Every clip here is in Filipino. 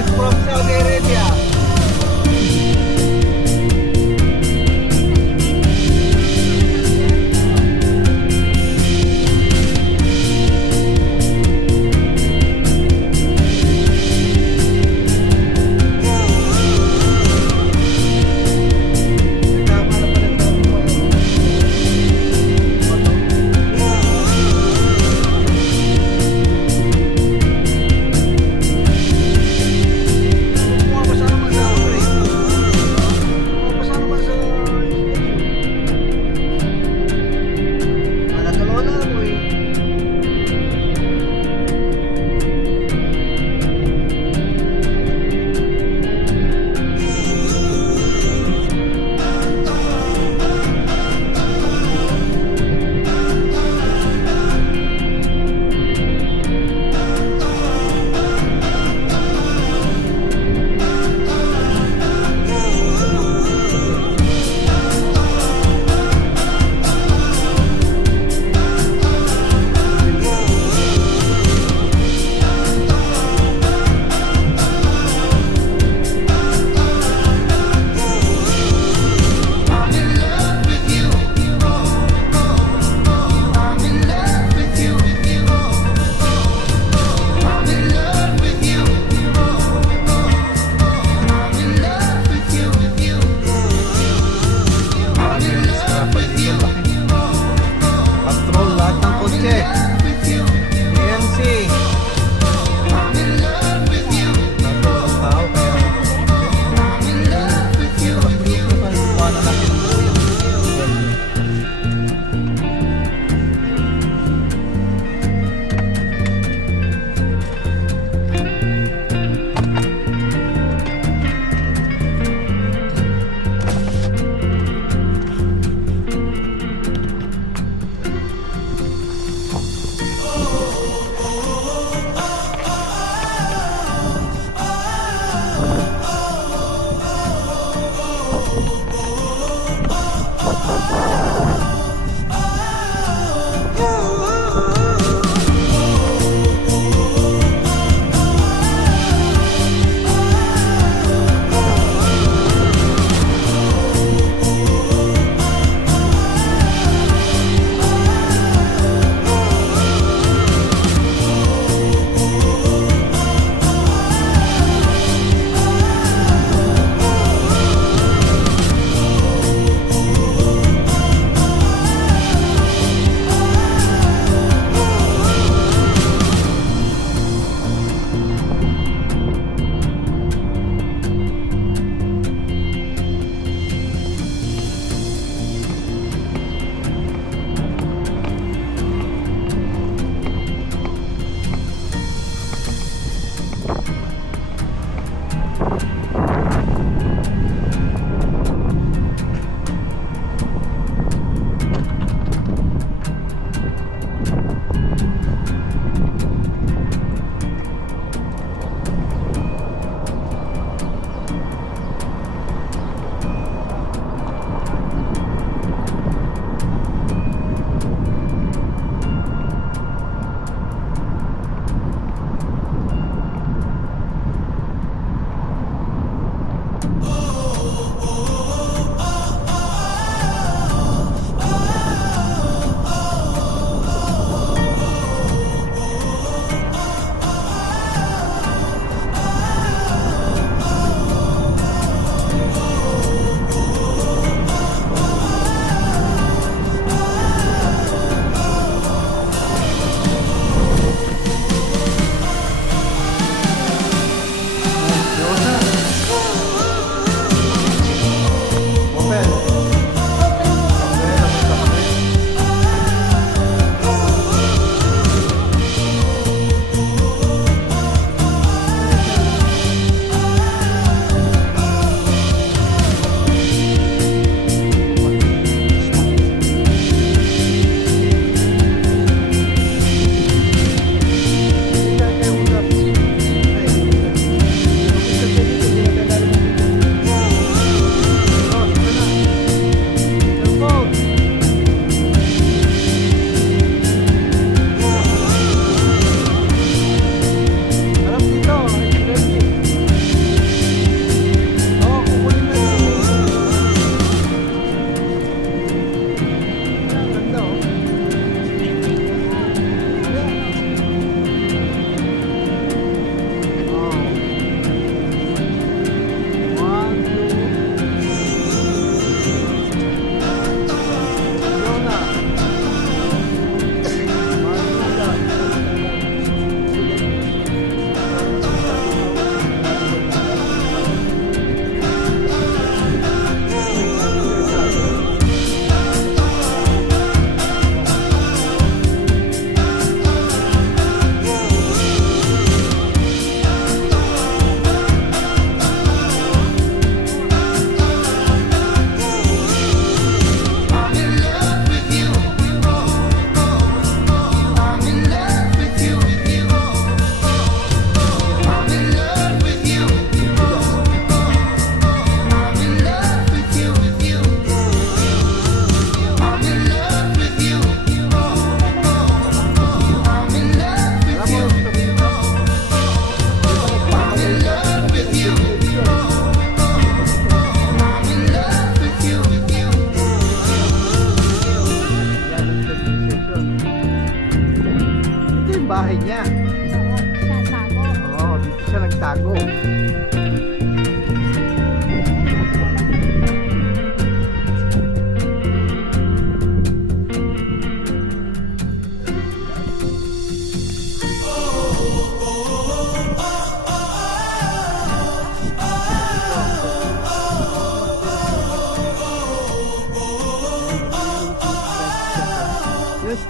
Live from Saudi Arabia.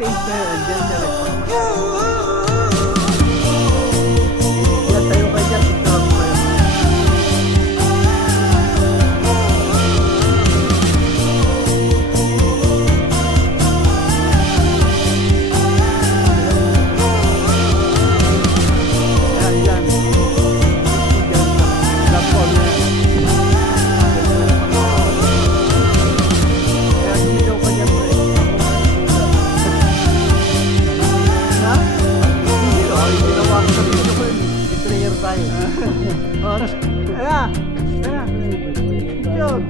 stage na yun, dyan siya yan, tayo kayo dyan, picture ako kayo. Yan, yan. Platform na yan. Kaya sumigaw ka dyan, pre. Ha? Hindi, hindi ginawa ko sa video ko yun. Betrayer tayo. Kaya. Picture.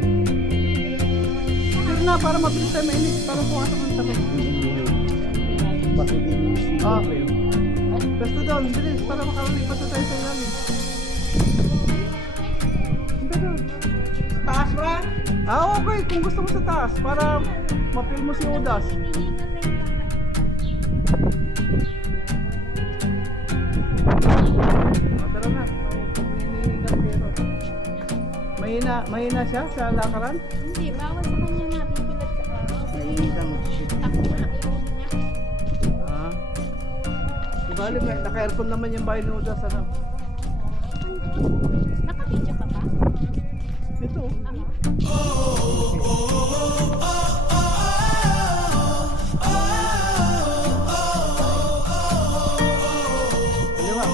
Picture na para mabilis tayo mainit. Para pumasok ng sabi. Basta doon, bilis. Para makalalipat na tayo sa ilalim. Hindi doon. Taas, bra? Okay. Kung gusto mo sa taas. Para mapil mo si Udas. Tara na. Mahina siya sa lakaran? Hindi, bawal sa kanya na. Pipilat ka. Mahina mag-shit. Takbo na ayaw niya. Bali, naka-aircon naman yung bahay ni Udas. Ano? Nakapidyo ka pa? Ito. Kaliwa.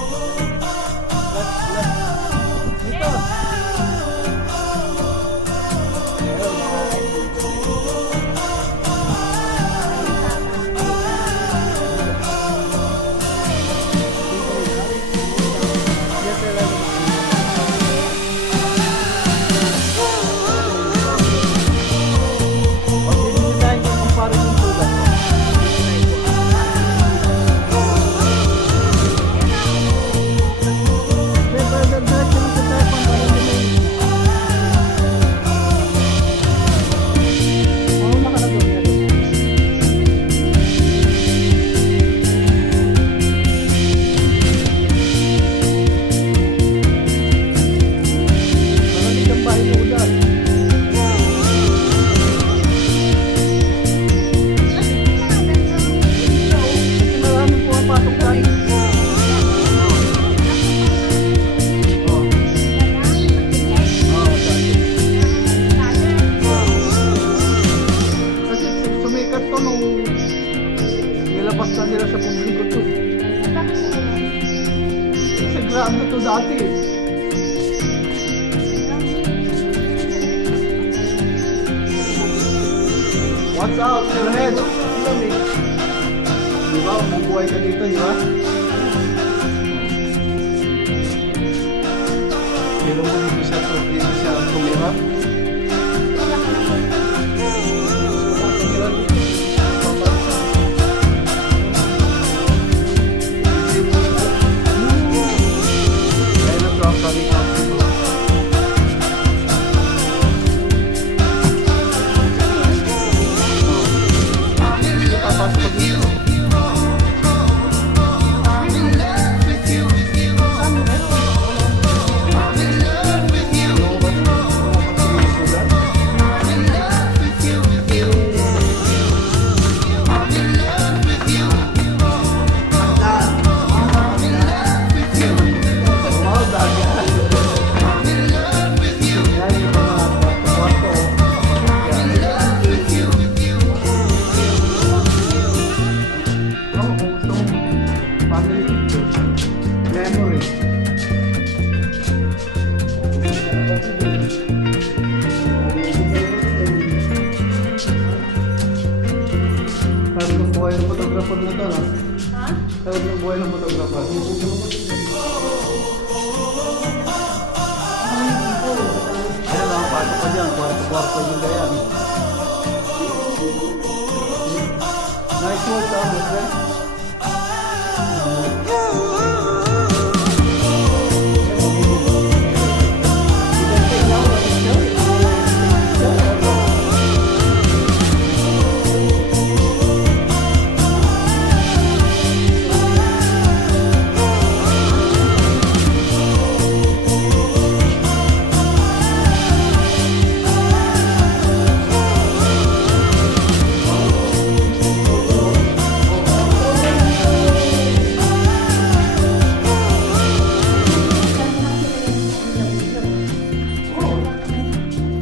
Left. Dito. Nilabas na nila sa publiko to. Kasi grabe to dati. What's up, your head? Di ba? Mabuhay ka dito, di ba? Pero mo dito siya tumira. Photographer na to, no? Ha? Tawag ng buhay ng photographer. Ayan lang, pato pa dyan. Kwarto yung gayan. Nice work, my friend.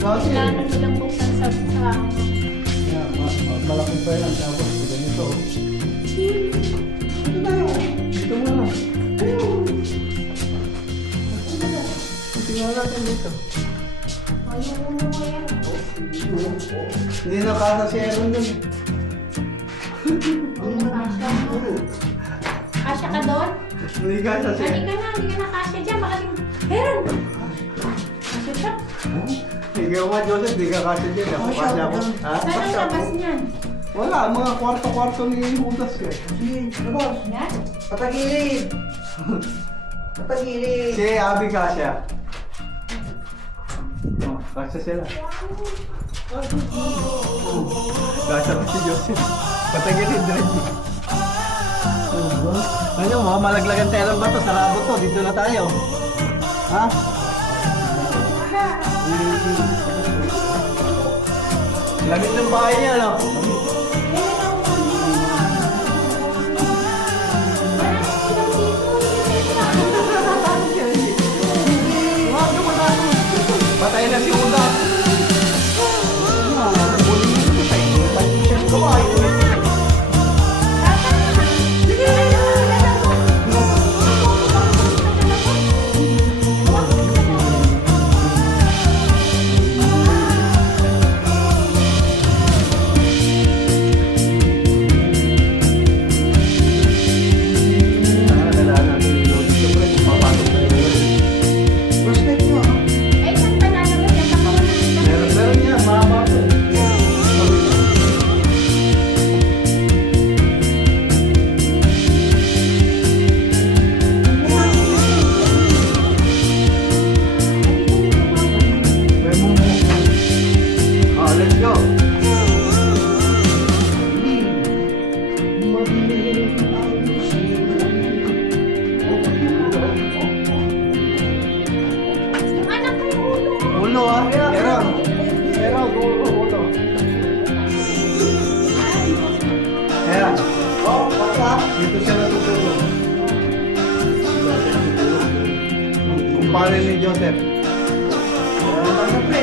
Kasi, Kailangan nilang buksan sa yeah, malaki pa yan. Tapos, ganito. Dito tayo. Dito muna. Ayun. Tingnan natin dito. Hindi na kasa si Aaron dun. Kasya ka doon? Hindi kasa si Hindi ka na kasya dyan. Baka di... Heron! Kasya siya? Ikaw nga, Joseph, di ka kasi dyan. Ako kasi ako. Ha? Saan ang labas niyan? Wala, mga kwarto-kwarto ni Judas eh. Sige, labas. Yan? Patagilid. Patagilid. Si Abby kasya. Oh, kasya sila. Kasya pa si Joseph. Patagilid rin. Ano mo, malaglagan tayo ng bato. Sarado to, dito na tayo. Ha? Lamit ng bahay niya, no? Patay na si Uda. Prospect nyo, ah. Ay, saan pa lalabas yan? Baka wala nang Meron niya, mahaba po. Let's go. Yung anak ko yung ulo. Ulo ah. Meron. Meron, ulo. Ayan. Oh, basta. Dito siya natutulog. Kumpare ni Joseph. Ano pre?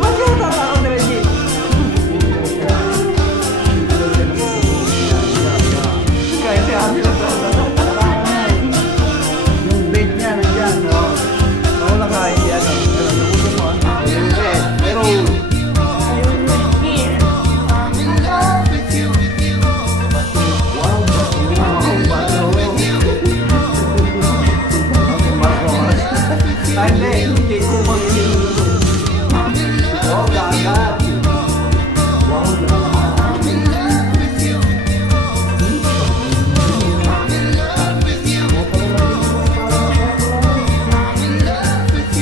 Ba't ka natatakot, Reggie? Kahit si Abby lang yung bait niya nandyan, no? Wala ka, hindi ano. Nakuha mo, ah. Yung bait. Pero, Hindi, hindi ko mag-inuto. Oh, gagat.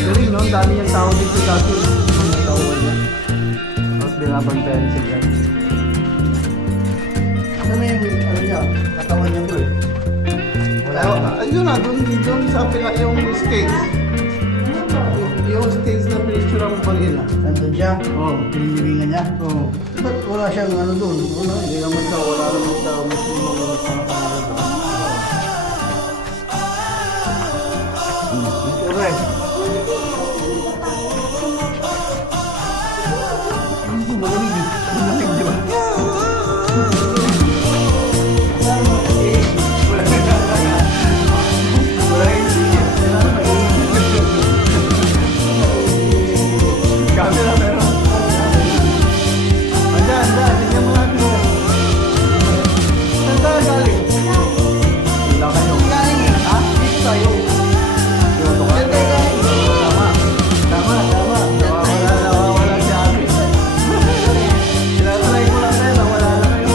Galing, no? Ang dami niyang tao dito dati. Mga tauhan niya. Tapos binabantayan sila. Ano na yung, ano niya, katawan niya bro eh. Wala Ayaw, na. ayun na, doon sa pila yung stage. Yung stage na pinicture mo kanina. Nandun siya. Oo. Pinilibingan niya. Oo. Ba't wala siyang ano doon? Wala, hindi naman daw, wala naman daw. Muslim ang wala sa pangalan doon. Correct. Malamig, di ba? Wala yung camera meron. Andyan, tingnan mo natin. Saan tayo galing? Wala kayo. Galing eh. Ha? Dito tayo. Dito ka. Diyan tayo galing. Tama. Nawawala si Abby. Tinatry ko lang tayo, nawala na kayo.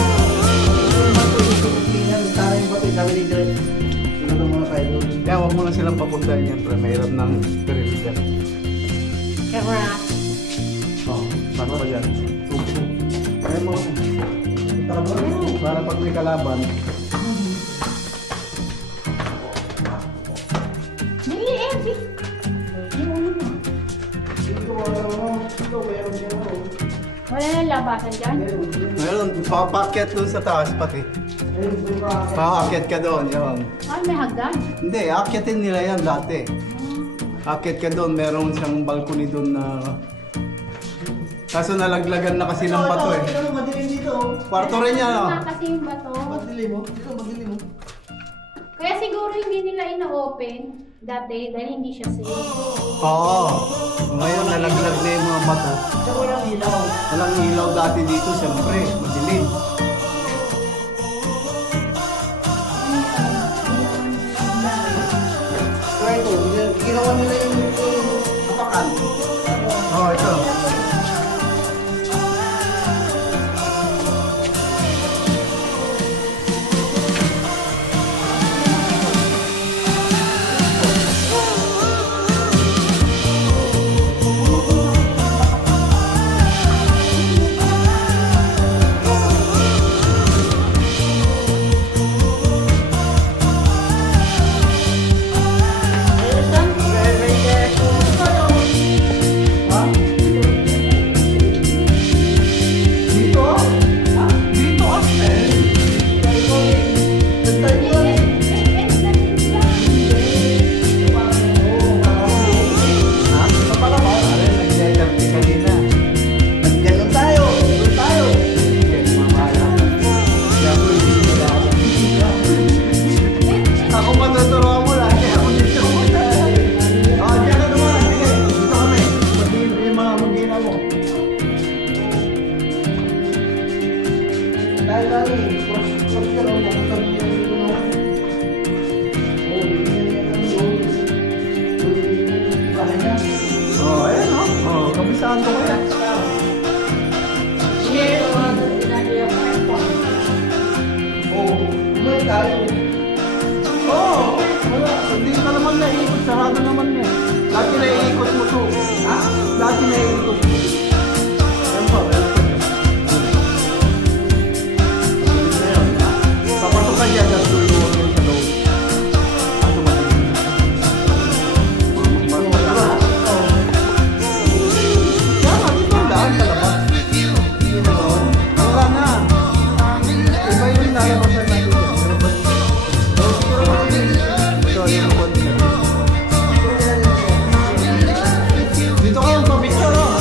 Tingnan, tara yung pati, kami ni Dre. Sunod muna tayo doon. Kaya huwag mo na silang papuntahan yan, pre. Mahirap ng perilya. Kaya Oo. Saan pa dyan? Kaya mo. Tara ba? Para pag may kalaban. Dili, Abby. Wala nang labasan dyan? Meron, papakyat dun sa taas pati. Aakyat ka doon, yun. Ay, may hagdan. Hindi, aakyatin nila yan dati. Aakyat ka doon, meron siyang balcony doon na... Kaso nalaglagan na kasi ng bato eh. Ito, madilim dito. Kwarto rin yan, oh. Kasi yung bato. Madilim mo. Dito, madilim mo. Kaya siguro hindi nila ina-open dati dahil hindi siya safe. Oo. Ngayon nalaglag na yung mga bato. Tsaka walang ilaw. Walang ilaw dati dito, siyempre. Madilim. Kaya ito, ginawa nila yung kapakan. Oh, ito. Ha? Dito? Ha? Dito ah. Ha? Ito pala ba? Ay, nag-letter kanina. Ganun tayo. Ganun tayo. Yes, mamaya. Kaya ako hindi nila alam. Ako matuturuan mo lang. Kaya ako dito. Oh, diyan ka naman. Sige, dito kami. Pagdiin yung mga mag-ina mo. Dahil lagi, cross ka lang, nakatabi ka dito no? Oh, hindi yan yung bahay niya. Oh, ayan oh. Oh, kabisaan ko kaya. Oh, umay tayo. Oo, wala. Hindi ka naman naiikot. Sarado naman niya. Dati naiikot mo to. Ha? Dati naiikot mo. Ayan pa, ayan pa dyan. Ayan. Papasok ka dyan at luluwag yung sa loob. Ato matinig. Wala. Kaya dito ang daan sa labas. Wala na. Iba yung nalabasan natin dyan. Ito, yung konti na. Dito kayo pa-picture, oh.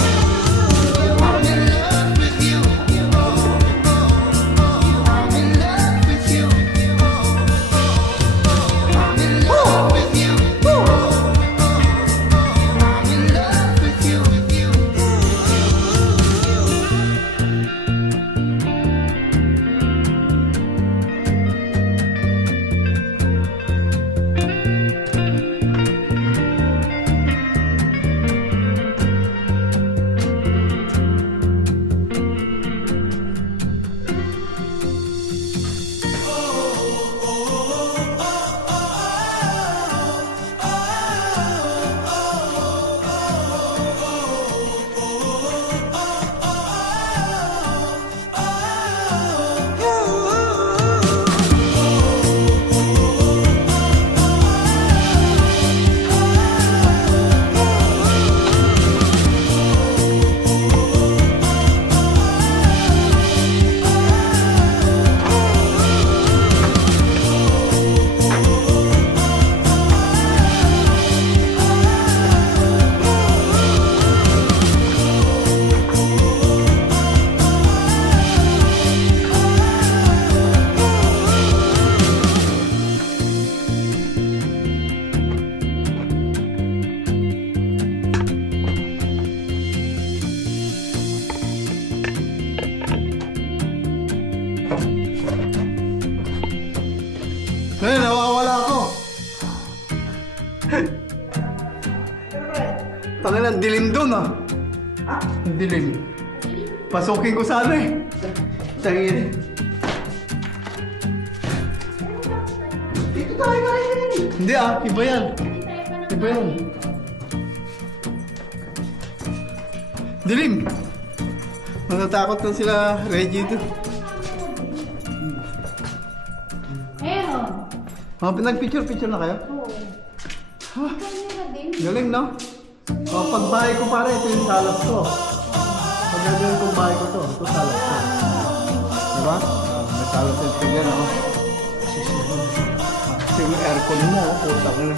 Ngayon, nawawala ako. Tangan ang dilim doon ah. Ang dilim. Pasukin ko sana eh. Tangin. Dito tayo kayo. Hindi ah, iba yan. Iba yan. Dilim. Natatakot na sila Reggie doon. Meron. Nag-picture-picture na kayo? Oo. Ha? Meron din. Galing, no? O, pag bahay ko pare, ito yung salas ko. Pag gagawin kong bahay ko to, ito salas ko. Diba? May salas ko dyan, no? yung aircon mo, putang na.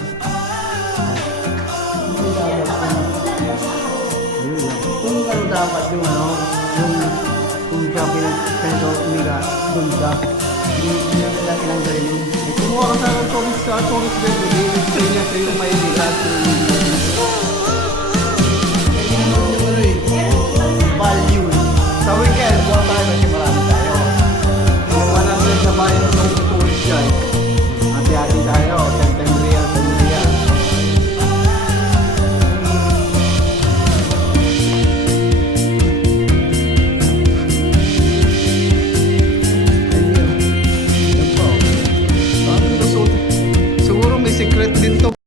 Hindi dapat Yun lang. kung ano dapat yung ano, kung siya pinagpento nila, doon ka. Hindi na nila pinanggalin yun. Kumuha ka sana ng tourist bed, hindi niya sa yung Maynila.